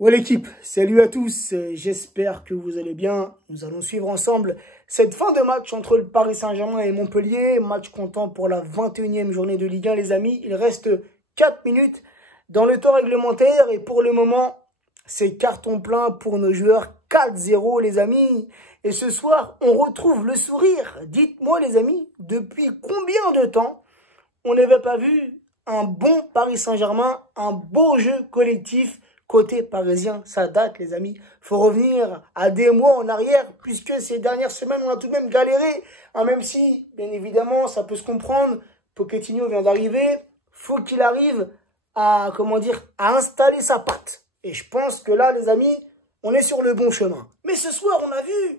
Ouais l'équipe, salut à tous, j'espère que vous allez bien. Nous allons suivre ensemble cette fin de match entre le Paris Saint-Germain et Montpellier. Match comptant pour la 21e journée de Ligue 1 les amis. Il reste 4 minutes dans le temps réglementaire et pour le moment, c'est carton plein pour nos joueurs. 4-0 les amis. Et ce soir, on retrouve le sourire. Dites-moi les amis, depuis combien de temps on n'avait pas vu un bon Paris Saint-Germain, un beau jeu collectif côté parisien? Ça date les amis. Faut revenir à des mois en arrière puisque ces dernières semaines on a tout de même galéré. Même si bien évidemment ça peut se comprendre. Pochettino vient d'arriver. Faut qu'il arrive à à installer sa patte. Et je pense que là les amis on est sur le bon chemin. Mais ce soir on a vu.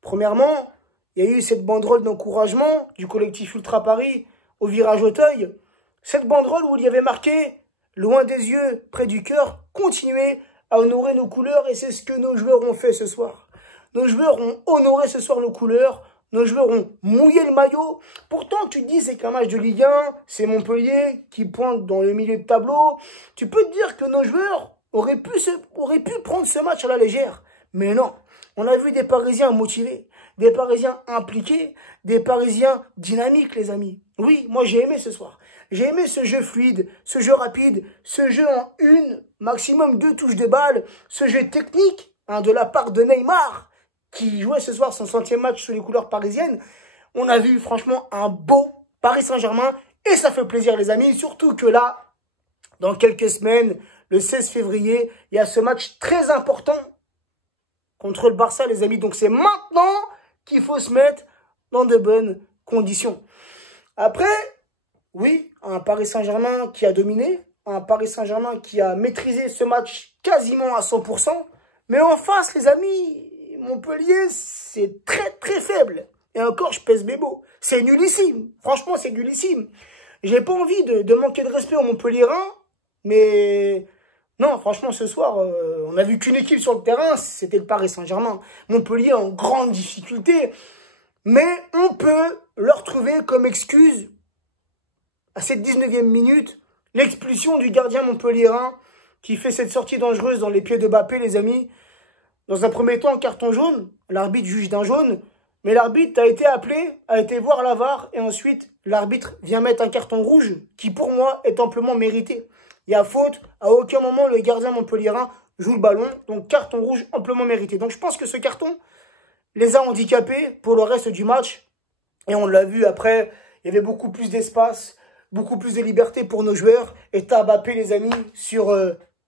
Premièrement il y a eu cette banderole d'encouragement du collectif Ultra Paris au virage Auteuil. Cette banderole où il y avait marqué « Loin des yeux, près du cœur, continuez à honorer nos couleurs » et c'est ce que nos joueurs ont fait ce soir. Nos joueurs ont honoré ce soir nos couleurs, nos joueurs ont mouillé le maillot. Pourtant, tu te dis c'est qu'un match de Ligue 1, c'est Montpellier qui pointe dans le milieu de tableau. Tu peux te dire que nos joueurs auraient pu prendre ce match à la légère. Mais non, on a vu des Parisiens motivés, des Parisiens impliqués, des Parisiens dynamiques les amis. Oui, moi j'ai aimé ce soir. J'ai aimé ce jeu fluide, ce jeu rapide, ce jeu en maximum 2 touches de balle, ce jeu technique de la part de Neymar, qui jouait ce soir son 100e match sous les couleurs parisiennes. On a vu franchement un beau Paris Saint-Germain et ça fait plaisir les amis, surtout que là, dans quelques semaines, le 16 février, il y a ce match très important contre le Barça les amis. Donc c'est maintenant qu'il faut se mettre dans de bonnes conditions. Après, oui, un Paris Saint-Germain qui a dominé, un Paris Saint-Germain qui a maîtrisé ce match quasiment à 100%. Mais en face, les amis, Montpellier, c'est très très faible. Et encore, je pèse mes mots. C'est nullissime. Franchement, c'est nullissime. J'ai pas envie de manquer de respect aux Montpelliérains, mais non, franchement, ce soir, on n'a vu qu'une équipe sur le terrain, c'était le Paris Saint-Germain. Montpellier en grande difficulté, mais on peut leur trouver comme excuse à cette 19e minute, l'expulsion du gardien montpelliérain qui fait cette sortie dangereuse dans les pieds de Mbappé, les amis. Dans un premier temps, carton jaune, l'arbitre juge d'un jaune, mais l'arbitre a été appelé, a été voir la VAR, et ensuite, l'arbitre vient mettre un carton rouge qui, pour moi, est amplement mérité. Il y a faute, à aucun moment, le gardien montpelliérain joue le ballon, donc carton rouge amplement mérité. Donc je pense que ce carton les a handicapés pour le reste du match, et on l'a vu après, il y avait beaucoup plus d'espace, beaucoup plus de liberté pour nos joueurs. Et t'as Mbappé, les amis, sur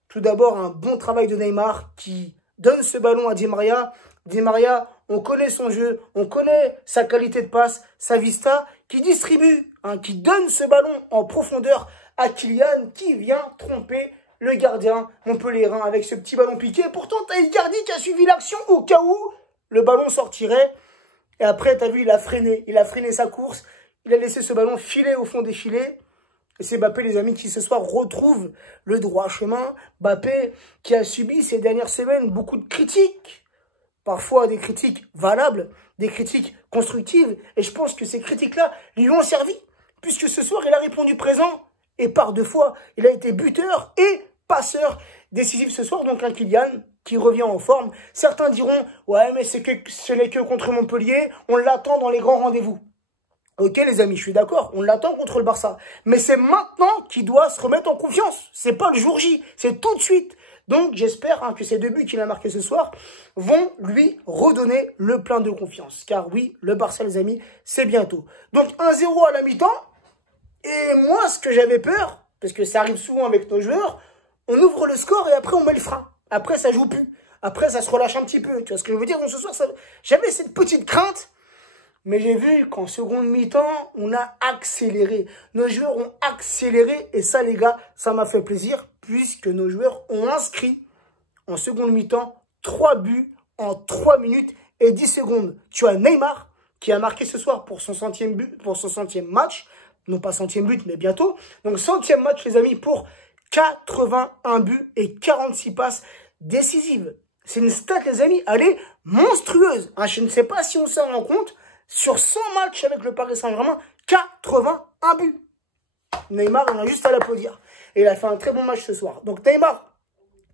tout d'abord un bon travail de Neymar qui donne ce ballon à Di Maria. Di Maria, on connaît son jeu, on connaît sa qualité de passe, sa vista, qui distribue, qui donne ce ballon en profondeur à Kylian, qui vient tromper le gardien montpelliérain avec ce petit ballon piqué. Pourtant, t'as Icardi qui a suivi l'action au cas où le ballon sortirait. Et après, t'as vu, il a freiné sa course. Il a laissé ce ballon filer au fond des filets. Et c'est Mbappé, les amis, qui ce soir retrouve le droit chemin. Mbappé qui a subi ces dernières semaines beaucoup de critiques. Parfois des critiques valables, des critiques constructives. Et je pense que ces critiques-là lui ont servi. Puisque ce soir, il a répondu présent. Et par 2 fois, il a été buteur et passeur décisif ce soir. Donc un Kylian qui revient en forme. Certains diront, ouais, mais ce n'est que contre Montpellier. On l'attend dans les grands rendez-vous. Ok les amis, je suis d'accord, on l'attend contre le Barça. Mais c'est maintenant qu'il doit se remettre en confiance. C'est pas le jour J, c'est tout de suite. Donc j'espère que ces 2 buts qu'il a marqués ce soir vont lui redonner le plein de confiance. Car oui, le Barça les amis, c'est bientôt. Donc 1-0 à la mi-temps. Et moi ce que j'avais peur, parce que ça arrive souvent avec nos joueurs, on ouvre le score et après on met le frein. Après ça joue plus. Après ça se relâche un petit peu. Tu vois ce que je veux dire? Donc ce soir, j'avais cette petite crainte. Mais j'ai vu qu'en seconde mi-temps, on a accéléré. Nos joueurs ont accéléré. Et ça, les gars, ça m'a fait plaisir. Puisque nos joueurs ont inscrit en seconde mi-temps 3 buts en 3 minutes et 10 secondes. Tu as Neymar qui a marqué ce soir pour son 100e but, pour son 100e match. Non pas 100e but, mais bientôt. Donc 100e match, les amis, pour 81 buts et 46 passes décisives. C'est une stat, les amis, elle est monstrueuse. Je ne sais pas si on s'en rend compte. Sur 100 matchs avec le Paris Saint-Germain, 81 buts. Neymar, on a juste à l'applaudir. Et il a fait un très bon match ce soir. Donc Neymar,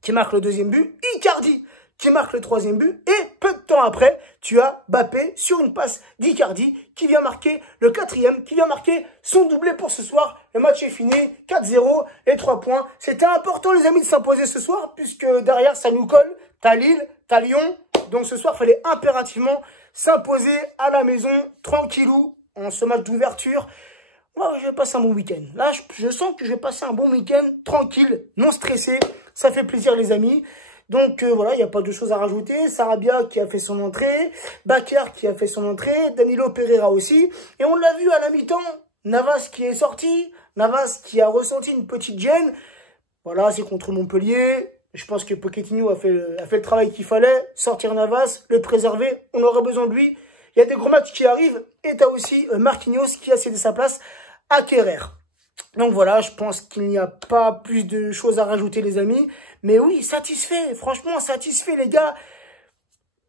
qui marque le deuxième but, Icardi qui marque le troisième but, et peu de temps après, tu as Mbappé sur une passe d'Icardi qui vient marquer le quatrième, qui vient marquer son doublé pour ce soir. Le match est fini, 4-0, les 3 points. C'était important les amis de s'imposer ce soir, puisque derrière ça nous colle, t'as Lille, t'as Lyon, donc ce soir il fallait impérativement s'imposer à la maison, tranquillou, en ce match d'ouverture. Moi, je vais passer un bon week-end. Là, je sens que je vais passer un bon week-end, tranquille, non stressé. Ça fait plaisir, les amis. Donc, voilà, il n'y a pas de choses à rajouter. Sarabia qui a fait son entrée. Bakar qui a fait son entrée. Danilo Pereira aussi. Et on l'a vu à la mi-temps. Navas qui est sorti. Navas qui a ressenti une petite gêne. Voilà, c'est contre Montpellier. Je pense que Pochettino a fait le travail qu'il fallait. Sortir Navas, le préserver. On aura besoin de lui. Il y a des gros matchs qui arrivent. Et tu as aussi Marquinhos qui a cédé sa place à Kerrer. Donc voilà, je pense qu'il n'y a pas plus de choses à rajouter les amis. Mais oui, satisfait, franchement satisfait les gars.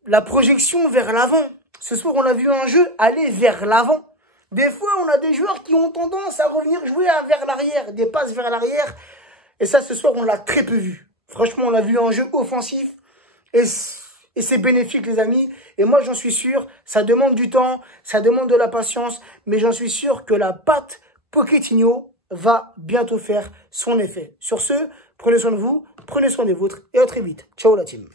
La projection vers l'avant. Ce soir, on a vu un jeu aller vers l'avant. Des fois, on a des joueurs qui ont tendance à revenir jouer vers l'arrière, des passes vers l'arrière. Et ça, ce soir, on l'a très peu vu. Franchement, on a vu un jeu offensif. Et c'est bénéfique les amis. Et moi, j'en suis sûr, ça demande du temps, ça demande de la patience. Mais j'en suis sûr que la patte Pochettino va bientôt faire son effet. Sur ce, prenez soin de vous, prenez soin des vôtres et à très vite. Ciao la team.